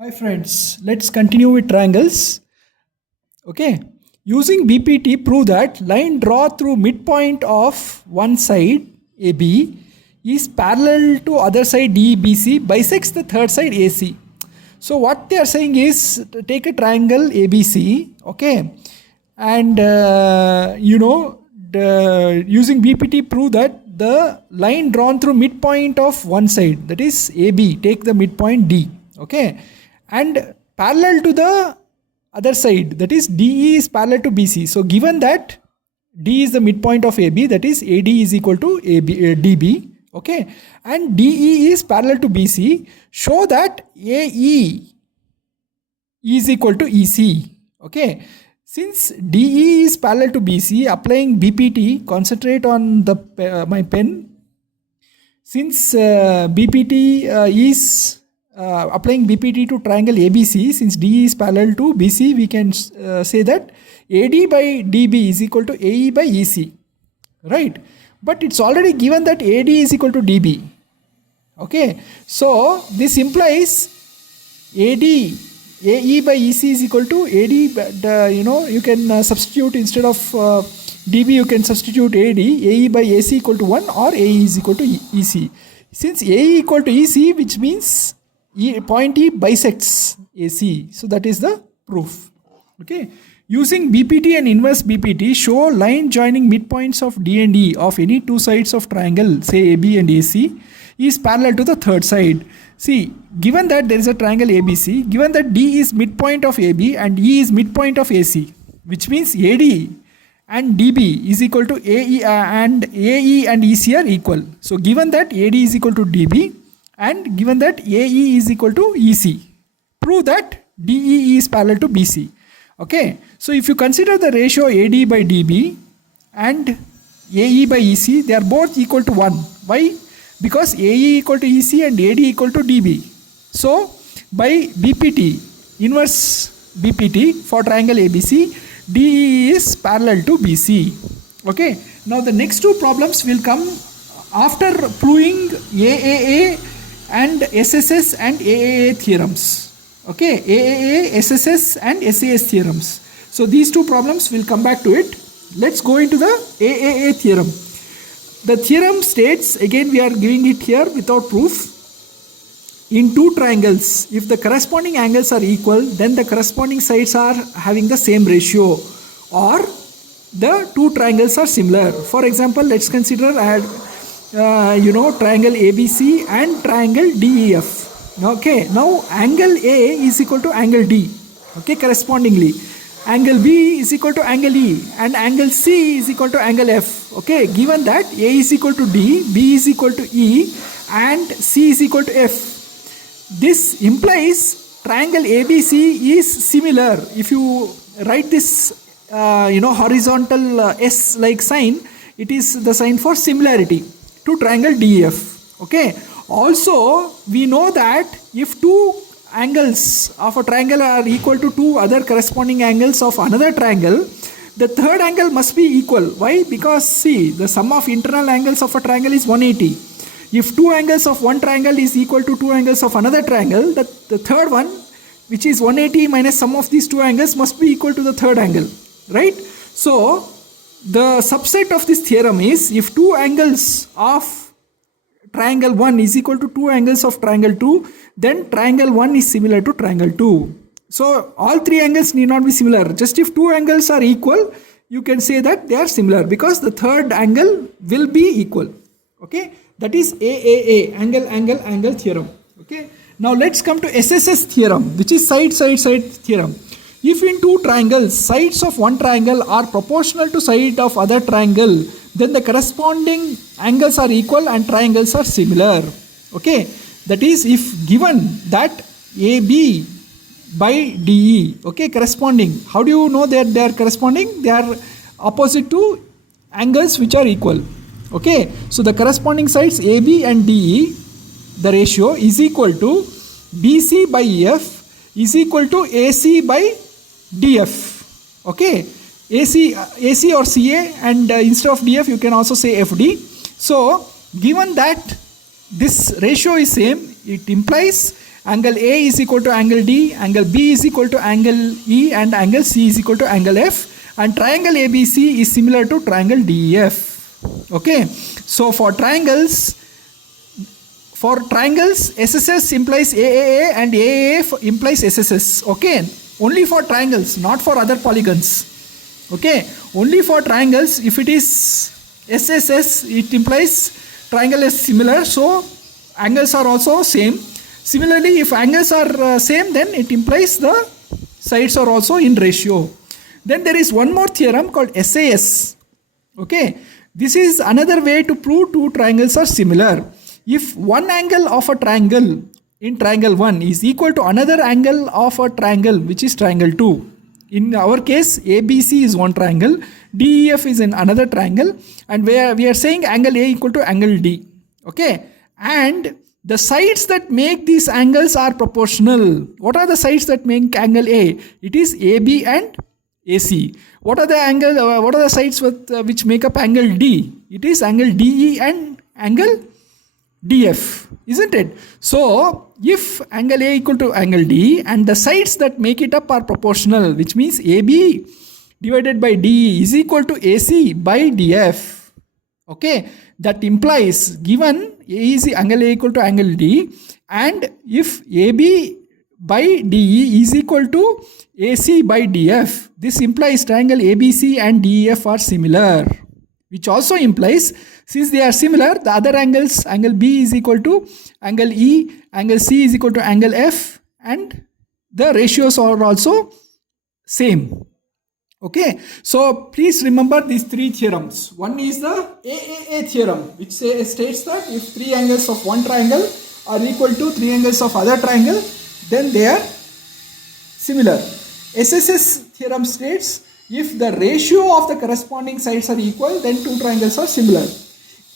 Hi friends, let's continue with triangles. Okay, using BPT, prove that line draw through midpoint of one side AB is parallel to other side DBC bisects the third side AC. So what they are saying is take a triangle ABC, okay, and using BPT prove that the line drawn through midpoint of one side, that is AB, take the midpoint D, okay, and parallel to the other side, that is DE is parallel to BC. So given that D is the midpoint of AB, that is AD is equal to DB, okay, and DE is parallel to BC, show that AE is equal to EC, okay. Since DE is parallel to BC, applying BPT, concentrate on the my pen. Since BPT is applying BPT to triangle ABC, since D is parallel to BC, we can say that AD by DB is equal to AE by EC, right? But it's already given that AD is equal to DB, okay? So this implies AD AE by EC is equal to AD, but you can substitute instead of DB, you can substitute AD, AE by AC equal to 1 or AE is equal to EC. Since AE equal to EC, which means point E bisects AC. So that is the proof. Okay. Using BPT and inverse BPT, show line joining midpoints of D and E of any two sides of triangle, say AB and AC, is parallel to the third side. See, given that there is a triangle ABC, given that D is midpoint of AB and E is midpoint of AC, which means AD and DB is equal to AE and AE and EC are equal. So given that AD is equal to DB and given that AE is equal to EC, prove that DE is parallel to BC. Okay, so if you consider the ratio AD by DB and AE by EC, they are both equal to 1. Why? Because AE equal to EC and AD equal to DB. So by BPT, inverse BPT for triangle ABC, DE is parallel to BC. Okay, now the next two problems will come after proving AAA and SSS and AAA theorems. Okay, AAA, SSS and SAS theorems. So these two problems will come back to it. Let's go into the AAA theorem. The theorem states, again we are giving it here without proof. In two triangles, if the corresponding angles are equal, then the corresponding sides are having the same ratio or the two triangles are similar. For example, let's consider triangle ABC and triangle DEF. Okay, now angle A is equal to angle D, okay, correspondingly. Angle B is equal to angle E and angle C is equal to angle F. Okay, given that A is equal to D, B is equal to E and C is equal to F. This implies triangle ABC is similar. If you write this horizontal S like sign, it is the sign for similarity to triangle DEF. Okay. Also, we know that if two angles of a triangle are equal to two other corresponding angles of another triangle, the third angle must be equal. Why? Because see, the sum of internal angles of a triangle is 180. If two angles of one triangle is equal to two angles of another triangle, the third one, which is 180 minus sum of these two angles, must be equal to the third angle, right? So the subset of this theorem is if two angles of triangle 1 is equal to two angles of triangle 2, then triangle 1 is similar to triangle 2. So all three angles need not be similar. Just if two angles are equal, you can say that they are similar because the third angle will be equal. Okay, that is AAA, angle theorem. Okay, now let's come to SSS theorem, which is side theorem. If in two triangles, sides of one triangle are proportional to side of other triangle, then the corresponding angles are equal and triangles are similar. Okay, that is if given that AB by DE, okay, corresponding. How do you know that they are corresponding? They are opposite to angles which are equal. Okay, so the corresponding sides AB and DE, the ratio is equal to BC by EF is equal to AC by DF. Okay, AC or CA and instead of DF you can also say FD. So given that this ratio is same, it implies Angle A is equal to angle D, angle B is equal to angle E, and angle C is equal to angle F. And triangle ABC is similar to triangle DEF. Okay. So for triangles, SSS implies AAA and AAA implies SSS. Okay. Only for triangles, not for other polygons. Okay. Only for triangles, if it is SSS, it implies triangle is similar. So angles are also same. Similarly, if angles are same, then it implies the sides are also in ratio. Then there is one more theorem called SAS. Okay. This is another way to prove two triangles are similar. If one angle of a triangle in triangle 1 is equal to another angle of a triangle, which is triangle 2. In our case, ABC is one triangle, DEF is in another triangle, and we are saying angle A equal to angle D. Okay. And the sides that make these angles are proportional. What are the sides that make angle A? It is AB and AC. What are the sides which make up angle D? It is angle DE and angle DF, isn't it? So if angle A equal to angle D and the sides that make it up are proportional, which means AB divided by DE is equal to AC by DF. Okay, that implies given A is angle A equal to angle D, and if AB by DE is equal to AC by DF, this implies triangle ABC and DEF are similar, which also implies since they are similar, the other angles, angle B is equal to angle E, angle C is equal to angle F, and the ratios are also same. Okay, so please remember these three theorems. One is the AAA theorem, which states that if three angles of one triangle are equal to three angles of other triangle, then they are similar. SSS theorem states if the ratio of the corresponding sides are equal, then two triangles are similar.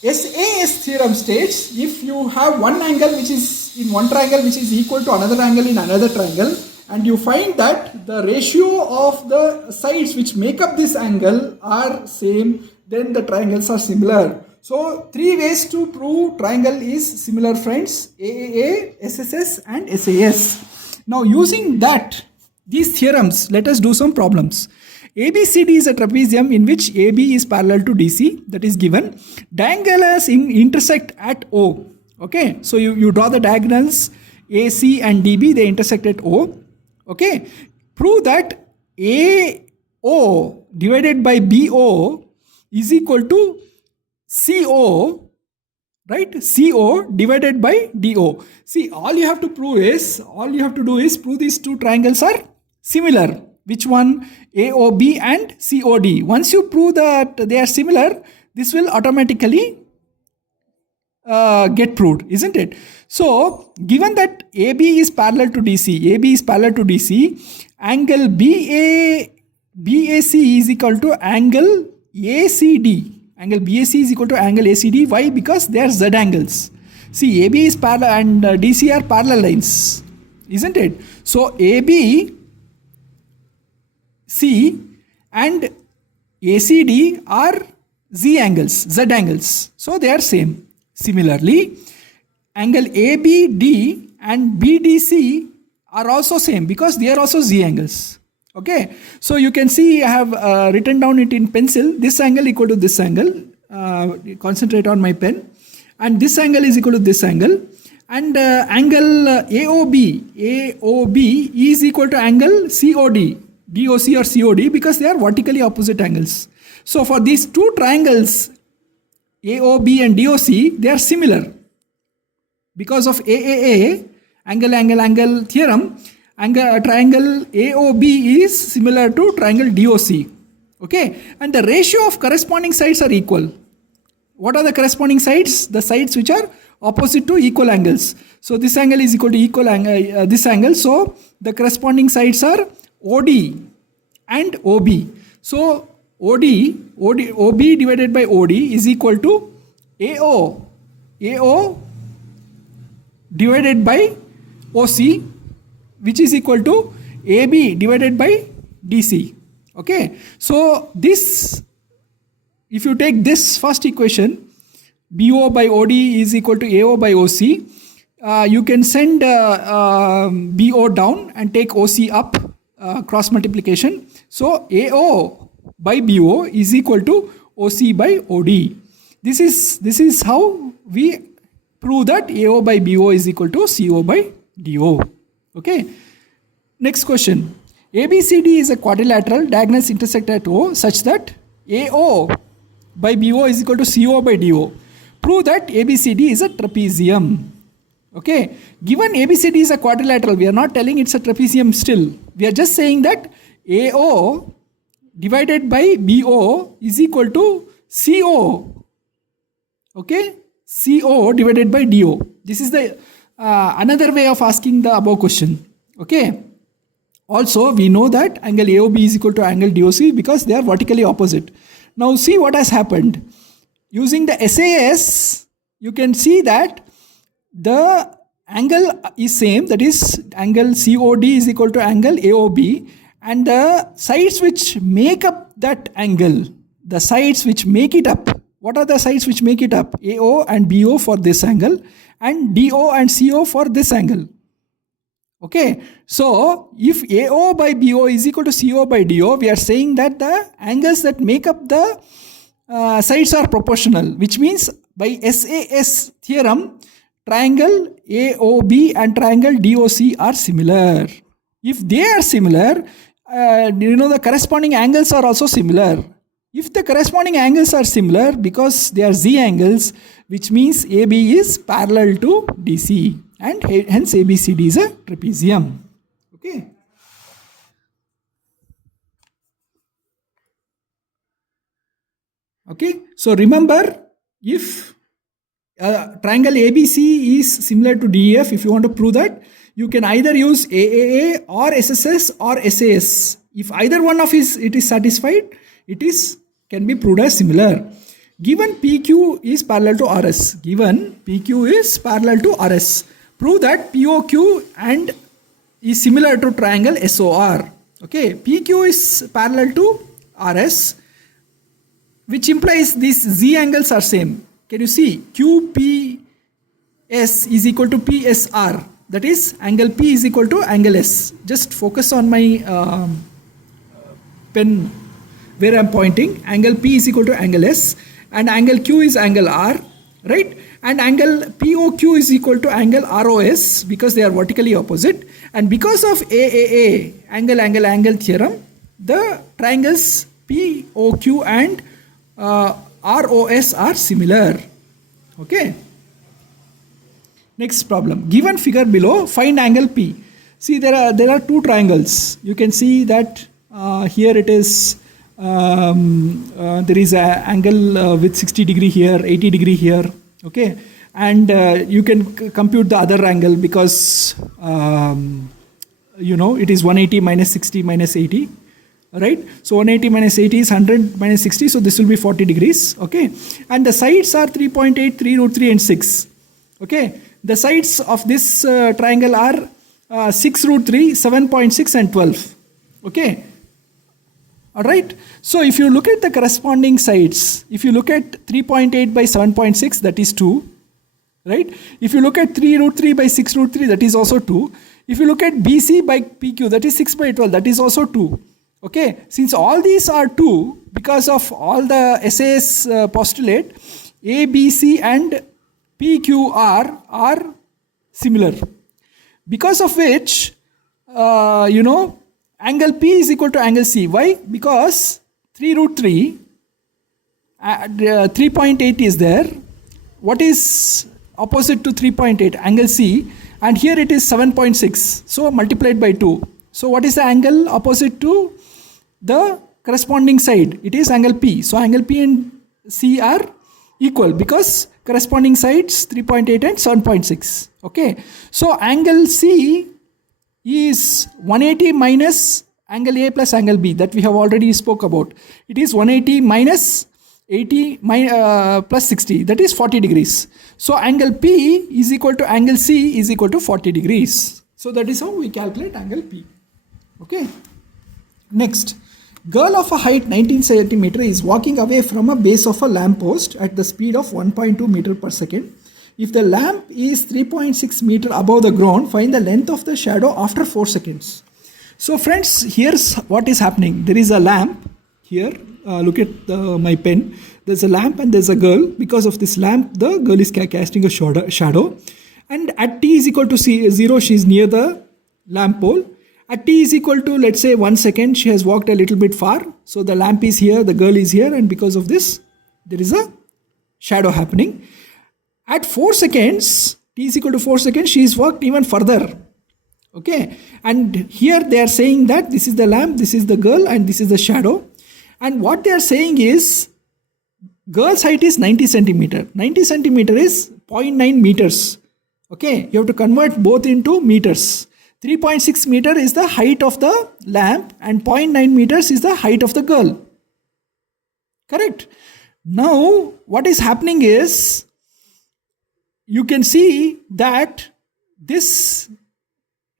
SAS theorem states if you have one angle which is in one triangle which is equal to another angle in another triangle, and you find that the ratio of the sides which make up this angle are same, then the triangles are similar. So three ways to prove triangle is similar, friends: AAA, SSS and SAS. Now using these theorems, let us do some problems. ABCD is a trapezium in which AB is parallel to DC, that is given. Diagonals intersect at O. Okay, so you draw the diagonals AC and DB, they intersect at O. Okay, prove that AO divided by BO is equal to CO, right? CO divided by DO. See, all you have to do is prove these two triangles are similar. Which one? AOB and COD. Once you prove that they are similar, this will automatically get proved, isn't it? So, given that AB is parallel to DC, angle BAC is equal to angle ACD. Angle BAC is equal to angle ACD. Why? Because they are Z angles. See, AB is parallel and DC are parallel lines, isn't it? So, AB, C and ACD are Z angles. So they are same. Similarly, angle ABD and BDC are also same because they are also Z angles. Okay. So you can see I have written down it in pencil. This angle equal to this angle. Concentrate on my pen. And this angle is equal to this angle. And angle AOB is equal to angle COD. DOC or COD, because they are vertically opposite angles. So for these two triangles AOB and DOC, they are similar. Because of AAA, angle theorem, triangle AOB is similar to triangle DOC. Okay, and the ratio of corresponding sides are equal. What are the corresponding sides? The sides which are opposite to equal angles. So this angle is equal to equal angle, this angle. So the corresponding sides are OD and OB. So OB divided by OD is equal to AO divided by OC, which is equal to AB divided by DC. Okay, so this, if you take this first equation, BO by OD is equal to AO by OC, you can send BO down and take OC up, cross multiplication. So AO by BO is equal to OC by OD. This is how we prove that AO by BO is equal to CO by DO. Okay. Next question. ABCD is a quadrilateral, diagonals intersect at O such that AO by BO is equal to CO by DO. Prove that ABCD is a trapezium. Okay. Given ABCD is a quadrilateral, we are not telling it's a trapezium still. We are just saying that AO divided by BO is equal to CO. Okay. CO divided by DO. This is the another way of asking the above question. Okay. Also, we know that angle AOB is equal to angle DOC because they are vertically opposite. Now see what has happened. Using the SAS, you can see that the angle is same, that is angle COD is equal to angle AOB, and the sides which make up that angle, the sides which make it up, what are the sides which make it up? AO and BO for this angle and DO and CO for this angle. Okay, so if AO by BO is equal to CO by DO, we are saying that the angles that make up the sides are proportional, which means by SAS theorem, triangle AOB and triangle DOC are similar. If they are similar, the corresponding angles are also similar. If the corresponding angles are similar, because they are Z angles, which means AB is parallel to DC, and hence ABCD is a trapezium. Okay. Okay. So remember, if triangle ABC is similar to DEF, if you want to prove that, you can either use AAA or SSS or SAS. If either one of it is satisfied, can be proved as similar. Given PQ is parallel to RS. Given PQ is parallel to RS. Prove that POQ and is similar to triangle SOR. Okay, PQ is parallel to RS, which implies these Z angles are same. Can you see? QPS is equal to PSR. That is, angle P is equal to angle S. Just focus on my pen where I am pointing. Angle P is equal to angle S, and angle Q is angle R, right? And angle POQ is equal to angle ROS because they are vertically opposite. And because of AAA, angle theorem, the triangles POQ and ROS are similar. Okay. Next problem. Given figure below, find angle P. See, there are two triangles. You can see that here it is. There is an angle with 60 degree here, 80 degree here. Okay, and you can compute the other angle because it is 180 minus 60 minus 80. Right, so 180 minus 80 is 100 minus 60, so this will be 40 degrees. Okay, and the sides are 3.8, 3 root 3 and 6. Okay, the sides of this triangle are 6 root 3, 7.6 and 12. Okay, alright. So if you look at the corresponding sides, if you look at 3.8 by 7.6, that is 2. Right, if you look at 3 root 3 by 6 root 3, that is also 2. If you look at BC by PQ, that is 6 by 12, that is also 2. Okay, since all these are 2, because of all the SAS postulate, A, B, C and PQR are similar. Because of which, angle P is equal to angle C. Why? Because 3 root 3, 3.8 is there. What is opposite to 3.8? Angle C. And here it is 7.6. So multiplied by 2. So what is the angle opposite to the corresponding side? It is angle P. So angle P and C are equal because corresponding sides 3.8 and 7.6. Okay. So angle C is 180 minus angle A plus angle B that we have already spoke about. It is 180 minus 80 plus 60, that is 40 degrees. So angle P is equal to angle C is equal to 40 degrees. So that is how we calculate angle P. Okay. Next, girl of a height 19 centimeter is walking away from a base of a lamp post at the speed of 1.2 meter per second. If the lamp is 3.6 meter above the ground, find the length of the shadow after 4 seconds. So friends, here's what is happening. There is a lamp here. Look at my pen. There's a lamp and there's a girl. Because of this lamp, the girl is casting a shadow. And at t is equal to 0, she is near the lamp pole. At t is equal to, let's say, 1 second, she has walked a little bit far. So the lamp is here, the girl is here, and because of this, there is a shadow happening. At 4 seconds, t is equal to 4 seconds, she is walked even further. Okay, and here they are saying that this is the lamp, this is the girl, and this is the shadow. And what they are saying is, girl's height is 90 centimeter. 90 centimeter is 0.9 meters. Okay, you have to convert both into meters. 3.6 meter is the height of the lamp and 0.9 meters is the height of the girl. Correct? Now, what is happening is, you can see that this,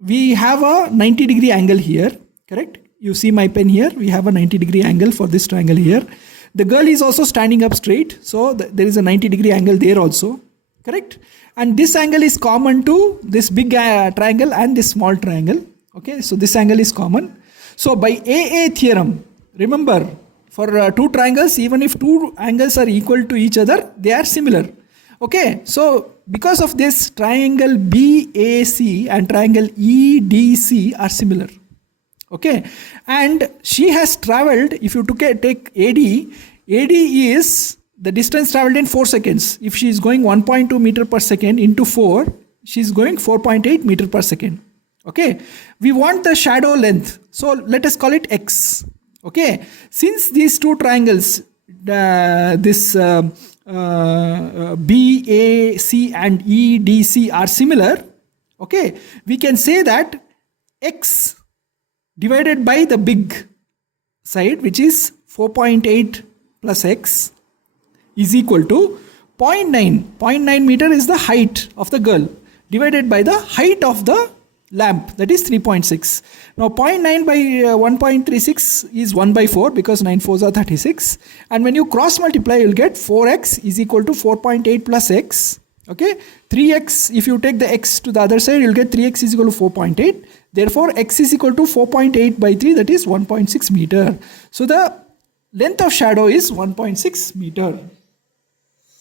we have a 90 degree angle here. Correct? You see my pen here. We have a 90 degree angle for this triangle here. The girl is also standing up straight. So there is a 90 degree angle there also. Correct? And this angle is common to this big triangle and this small triangle. Okay, so this angle is common. So by AA theorem, remember, for two triangles, even if two angles are equal to each other, they are similar. Okay, so because of this, triangle BAC and triangle EDC are similar. Okay, and she has traveled, if you take AD is the distance traveled in 4 seconds. If she is going 1.2 meter per second into 4, she is going 4.8 meter per second. Okay, we want the shadow length. So let us call it X. Okay, since these two triangles, this BAC and EDC are similar, okay, we can say that X divided by the big side, which is 4.8 plus X, is equal to 0.9. 0.9 meter is the height of the girl divided by the height of the lamp, that is 3.6. Now 0.9 by 1.36 is 1 by 4 because 9 4s are 36. And when you cross multiply, you will get 4x is equal to 4.8 plus x. Okay, 3x, if you take the x to the other side, you will get 3x is equal to 4.8. Therefore, x is equal to 4.8 by 3, that is 1.6 meter. So the length of shadow is 1.6 meter.